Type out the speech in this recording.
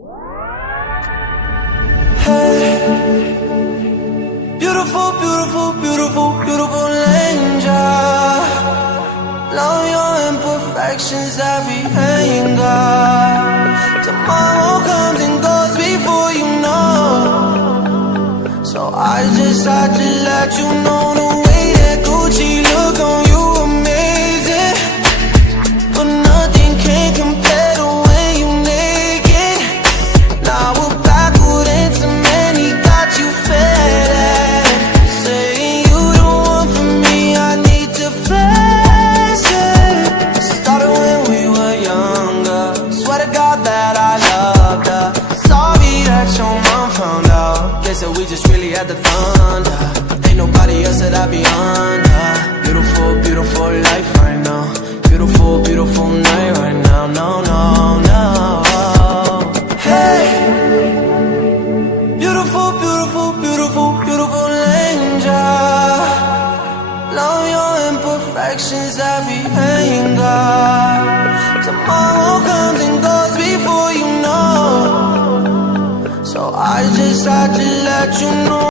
Hey, beautiful, beautiful, beautiful, beautiful angel. Love your imperfections, every anger. Tomorrow comes and goes before you know. So I just had to let you know the way that Gucci look on you amazing. But nothing can compare to when you naked. Now we're backward into many, got you fed. Saying you the one for me, I need to flex it. Started when we were younger. Swear to God that I loved her. Sorry that your mom found out. Guess that we just really had the thunder. Ain't nobody else that I be under. Beautiful, beautiful life right now. Beautiful, beautiful night right now. No, no, no. Hey, beautiful, beautiful, beautiful, beautiful angel. Love your imperfections, every anger. Tomorrow comes and goes before you know. So I just had to let you know.